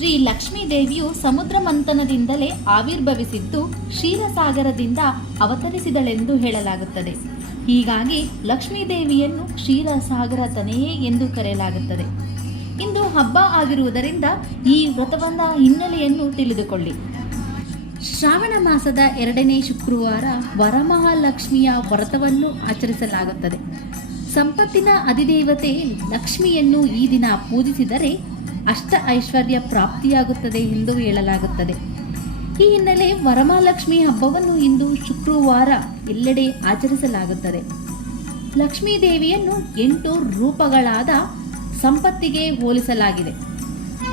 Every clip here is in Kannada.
ಶ್ರೀ ಲಕ್ಷ್ಮೀದೇವಿಯು ಸಮುದ್ರ ಮಂಥನದಿಂದಲೇ ಆವಿರ್ಭವಿಸಿದ್ದು ಕ್ಷೀರಸಾಗರದಿಂದ ಅವತರಿಸಿದಳೆಂದು ಹೇಳಲಾಗುತ್ತದೆ. ಹೀಗಾಗಿ ಲಕ್ಷ್ಮೀದೇವಿಯನ್ನು ಕ್ಷೀರಸಾಗರ ತನೆಯೇ ಎಂದು ಕರೆಯಲಾಗುತ್ತದೆ. ಇಂದು ಹಬ್ಬ ಆಗಿರುವುದರಿಂದ ಈ ವ್ರತದ ಹಿನ್ನೆಲೆಯನ್ನು ತಿಳಿದುಕೊಳ್ಳಿ. ಶ್ರಾವಣ ಮಾಸದ 2ನೇ ಶುಕ್ರವಾರ ವರಮಹಾಲಕ್ಷ್ಮಿಯ ವ್ರತವನ್ನು ಆಚರಿಸಲಾಗುತ್ತದೆ. ಸಂಪತ್ತಿನ ಅಧಿದೇವತೆ ಲಕ್ಷ್ಮಿಯನ್ನು ಈ ದಿನ ಪೂಜಿಸಿದರೆ ಅಷ್ಟ ಐಶ್ವರ್ಯ ಪ್ರಾಪ್ತಿಯಾಗುತ್ತದೆ ಎಂದು ಹೇಳಲಾಗುತ್ತದೆ. ಈ ಹಿನ್ನೆಲೆ ವರಮಹಾಲಕ್ಷ್ಮಿ ಹಬ್ಬವನ್ನು ಇಂದು ಶುಕ್ರವಾರ ಎಲ್ಲೆಡೆ ಆಚರಿಸಲಾಗುತ್ತದೆ. ಲಕ್ಷ್ಮೀ ದೇವಿಯನ್ನು 8 ರೂಪಗಳಾದ ಸಂಪತ್ತಿಗೆ ಹೋಲಿಸಲಾಗಿದೆ.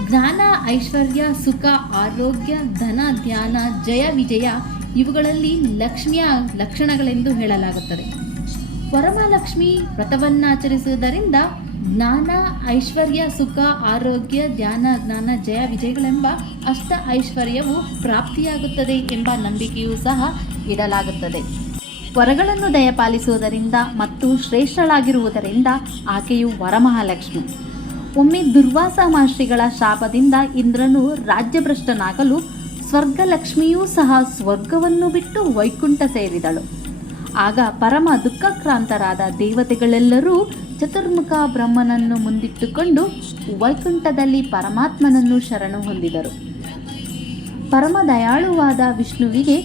ಜ್ಞಾನ, ಐಶ್ವರ್ಯ, ಸುಖ, ಆರೋಗ್ಯ, ಧನ, ಧ್ಯಾನ, ಜಯ, ವಿಜಯ ಇವುಗಳಲ್ಲಿ ಲಕ್ಷ್ಮಿಯ ಲಕ್ಷಣಗಳೆಂದು ಹೇಳಲಾಗುತ್ತದೆ. ವರಮಹಾಲಕ್ಷ್ಮಿ ವ್ರತವನ್ನಾಚರಿಸುವುದರಿಂದ ಜ್ಞಾನ, ಐಶ್ವರ್ಯ, ಸುಖ, ಆರೋಗ್ಯ, ಧ್ಯಾನ, ಜ್ಞಾನ, ಜಯ, ವಿಜಯಗಳೆಂಬ ಅಷ್ಟ ಐಶ್ವರ್ಯವು ಪ್ರಾಪ್ತಿಯಾಗುತ್ತದೆ ಎಂಬ ನಂಬಿಕೆಯೂ ಸಹ ಇಡಲಾಗುತ್ತದೆ. ವರಗಳನ್ನು ದಯಪಾಲಿಸುವುದರಿಂದ ಮತ್ತು ಶ್ರೇಷ್ಠಳಾಗಿರುವುದರಿಂದ ಆಕೆಯು ವರಮಹಾಲಕ್ಷ್ಮಿ. ಒಮ್ಮೆ ದುರ್ವಾಸ ಮಹರ್ಷಿಗಳ ಶಾಪದಿಂದ ಇಂದ್ರನು ರಾಜ್ಯಭ್ರಷ್ಟನಾಗಲು ಸ್ವರ್ಗಲಕ್ಷ್ಮಿಯೂ ಸಹ ಸ್ವರ್ಗವನ್ನು ಬಿಟ್ಟು ವೈಕುಂಠ ಸೇರಿದಳು. ಆಗ ಪರಮ ದುಃಖಕ್ರಾಂತರಾದ ದೇವತೆಗಳೆಲ್ಲರೂ ಚತುರ್ಮುಖ ಬ್ರಹ್ಮನನ್ನು ಮುಂದಿಟ್ಟುಕೊಂಡು ವೈಕುಂಠದಲ್ಲಿ ಪರಮಾತ್ಮನನ್ನು ಶರಣು ಹೊಂದಿದರು. ಪರಮ ದಯಾಳುವಾದ ವಿಷ್ಣುವಿಗೆ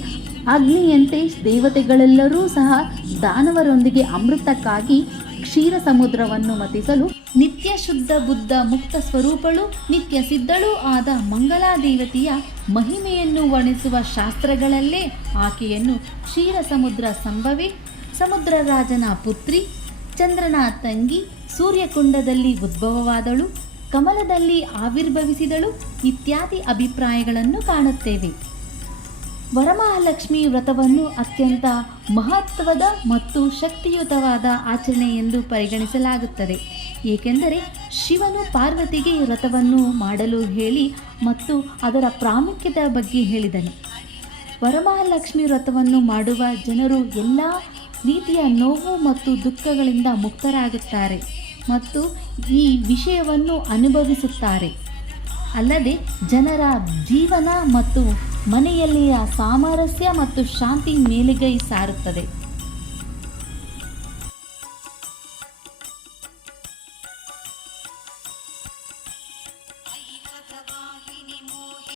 ಅಗ್ನಿಯಂತೆ ದೇವತೆಗಳೆಲ್ಲರೂ ಸಹ ದಾನವರೊಂದಿಗೆ ಅಮೃತಕ್ಕಾಗಿ ಕ್ಷೀರ ಸಮುದ್ರವನ್ನು ಮತಿಸಲು ನಿತ್ಯ ಶುದ್ಧ ಬುದ್ಧ ಮುಕ್ತ ಸ್ವರೂಪಳು ನಿತ್ಯ ಸಿದ್ಧಳೂ ಆದ ಮಂಗಲಾದೇವತೆಯ ಮಹಿಮೆಯನ್ನು ವರ್ಣಿಸುವ ಶಾಸ್ತ್ರಗಳಲ್ಲೇ ಆಕೆಯನ್ನು ಕ್ಷೀರ ಸಮುದ್ರ ಸಂಭವೆ, ಸಮುದ್ರ ರಾಜನ ಪುತ್ರಿ, ಚಂದ್ರನ ತಂಗಿ, ಸೂರ್ಯಕುಂಡದಲ್ಲಿ ಉದ್ಭವವಾದಳು, ಕಮಲದಲ್ಲಿ ಆವಿರ್ಭವಿಸಿದಳು ಇತ್ಯಾದಿ ಅಭಿಪ್ರಾಯಗಳನ್ನು ಕಾಣುತ್ತೇವೆ. ವರಮಹಾಲಕ್ಷ್ಮಿ ವ್ರತವನ್ನು ಅತ್ಯಂತ ಮಹತ್ವದ ಮತ್ತು ಶಕ್ತಿಯುತವಾದ ಆಚರಣೆ ಎಂದು ಪರಿಗಣಿಸಲಾಗುತ್ತದೆ. ಏಕೆಂದರೆ ಶಿವನು ಪಾರ್ವತಿಗೆ ವ್ರತವನ್ನು ಮಾಡಲು ಹೇಳಿ ಮತ್ತು ಅದರ ಪ್ರಾಮುಖ್ಯತೆಯ ಬಗ್ಗೆ ಹೇಳಿದನು. ವರಮಹಾಲಕ್ಷ್ಮಿ ವ್ರತವನ್ನು ಮಾಡುವ ಜನರು ಎಲ್ಲ ರೀತಿಯ ನೋವು ಮತ್ತು ದುಃಖಗಳಿಂದ ಮುಕ್ತರಾಗುತ್ತಾರೆ ಮತ್ತು ಈ ವಿಷಯವನ್ನು ಅನುಭವಿಸುತ್ತಾರೆ. ಅಲ್ಲದೆ ಜನರ ಜೀವನ ಮತ್ತು ಮನೆಯಲ್ಲಿಯ ಸಾಮರಸ್ಯ ಮತ್ತು ಶಾಂತಿ ಮೇಲುಗೈ ಸಾರುತ್ತದೆ.